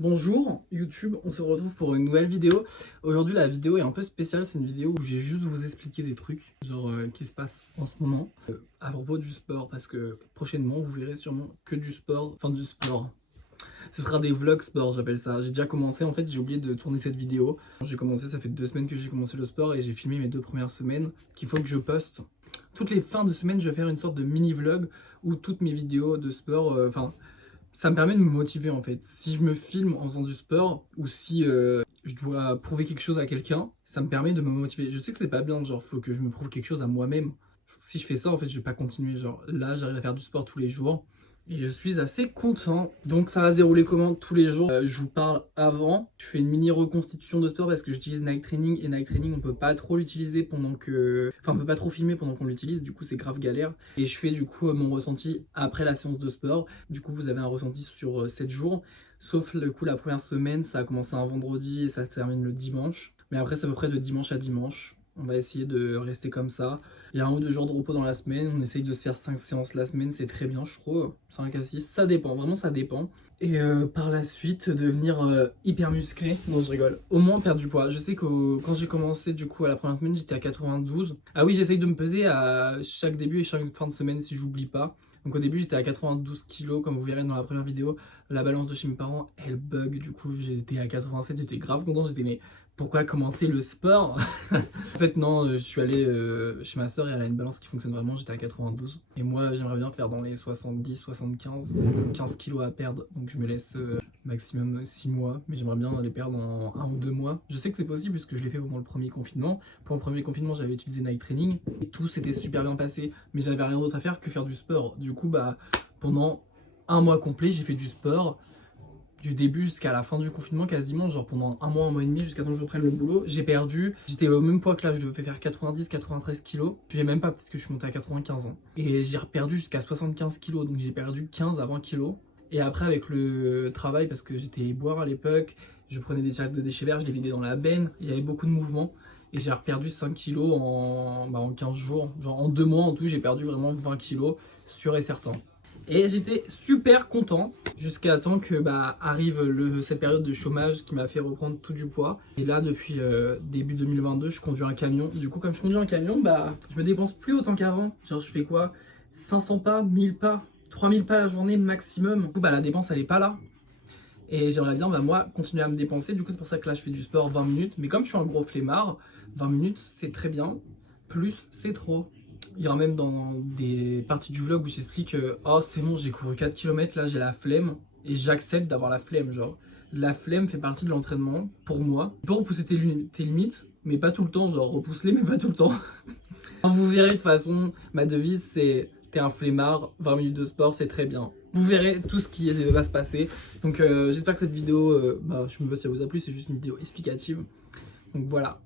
Bonjour YouTube, on se retrouve pour une nouvelle vidéo. Aujourd'hui la vidéo est un peu spéciale, c'est une vidéo où je vais juste vous expliquer des trucs genre qui se passent en ce moment à propos du sport, parce que prochainement vous verrez sûrement que du sport, enfin du sport. Ce sera des vlogs sport, j'appelle ça. J'ai déjà commencé, en fait j'ai oublié de tourner cette vidéo. J'ai commencé, ça fait 2 semaines que j'ai commencé le sport et j'ai filmé mes 2 premières semaines qu'il faut que je poste. Toutes les fins de semaine je vais faire une sorte de mini vlog où toutes mes vidéos de sport, ça me permet de me motiver en fait. Si je me filme en faisant du sport ou si je dois prouver quelque chose à quelqu'un, ça me permet de me motiver. Je sais que c'est pas bien, genre faut que je me prouve quelque chose à moi-même. Si je fais ça en fait je vais pas continuer, genre là j'arrive à faire du sport tous les jours et je suis assez content. Donc ça va se dérouler comment tous les jours? Je vous parle avant, je fais une mini reconstitution de sport parce que j'utilise Nike Training et Nike Training on peut pas trop l'utiliser pendant que... Enfin on peut pas trop filmer pendant qu'on l'utilise, du coup c'est grave galère. Et je fais du coup mon ressenti après la séance de sport. Du coup vous avez un ressenti sur 7 jours. Sauf le coup la première semaine ça a commencé un vendredi et ça se termine le dimanche. Mais après c'est à peu près de dimanche à dimanche. On va essayer de rester comme ça. Il y a 1 ou 2 jours de repos dans la semaine. On essaye de se faire 5 séances la semaine. C'est très bien, je trouve. 5 à 6, ça dépend. Vraiment, ça dépend. Et par la suite, devenir hyper musclé. Non, je rigole. Au moins perdre du poids. Je sais que quand j'ai commencé, du coup, à la première semaine, j'étais à 92. Ah oui, j'essaye de me peser à chaque début et chaque fin de semaine si j'oublie pas. Donc au début, j'étais à 92 kilos, comme vous verrez dans la première vidéo. La balance de chez mes parents, elle bug. Du coup, j'étais à 87. J'étais grave content. J'étais, mais pourquoi commencer le sport? En fait non, je suis allé chez ma soeur et elle a une balance qui fonctionne vraiment, j'étais à 92. Et moi j'aimerais bien faire dans les 70, 75, 15 kilos à perdre. Donc je me laisse maximum 6 mois, mais j'aimerais bien les perdre en 1 ou 2 mois. Je sais que c'est possible puisque je l'ai fait pendant le premier confinement. Pour le premier confinement j'avais utilisé Nike Training et tout s'était super bien passé. Mais j'avais rien d'autre à faire que faire du sport. Du coup pendant 1 mois complet j'ai fait du sport. Du début jusqu'à la fin du confinement quasiment, genre pendant 1 mois et demi jusqu'à temps que je reprenne le boulot, j'ai perdu, j'étais au même poids que là, je devais faire 90-93 kilos, je sais même pas, peut-être que je suis monté à 95 ans. Et j'ai reperdu jusqu'à 75 kilos, donc j'ai perdu 15 à 20 kilos. Et après avec le travail, parce que j'étais boire à l'époque, je prenais des sacs de déchets verts, je les vidais dans la benne, il y avait beaucoup de mouvements. Et j'ai reperdu 5 kilos en 15 jours, genre en 2 mois en tout, j'ai perdu vraiment 20 kilos, sûr et certain. Et j'étais super content jusqu'à temps que arrive cette période de chômage qui m'a fait reprendre tout du poids. Et là depuis début 2022 je conduis un camion. Du coup comme je conduis un camion je me dépense plus autant qu'avant. Genre je fais quoi, 500 pas, 1000 pas, 3000 pas la journée maximum. Du coup la dépense elle est pas là. Et j'aimerais bien moi continuer à me dépenser. Du coup c'est pour ça que là je fais du sport 20 minutes. Mais comme je suis un gros flemmard, 20 minutes c'est très bien. Plus c'est trop. Il y aura même dans des parties du vlog où j'explique oh c'est bon j'ai couru 4 km là j'ai la flemme. Et j'accepte d'avoir la flemme, genre la flemme fait partie de l'entraînement pour moi. Tu peux repousser tes limites mais pas tout le temps, genre repousse-les mais pas tout le temps. Vous verrez de toute façon ma devise c'est t'es un flemmard, 20 minutes de sport c'est très bien. Vous verrez tout ce qui va se passer. Donc j'espère que cette vidéo, je me sais pas si ça vous a plu, c'est juste une vidéo explicative. Donc voilà.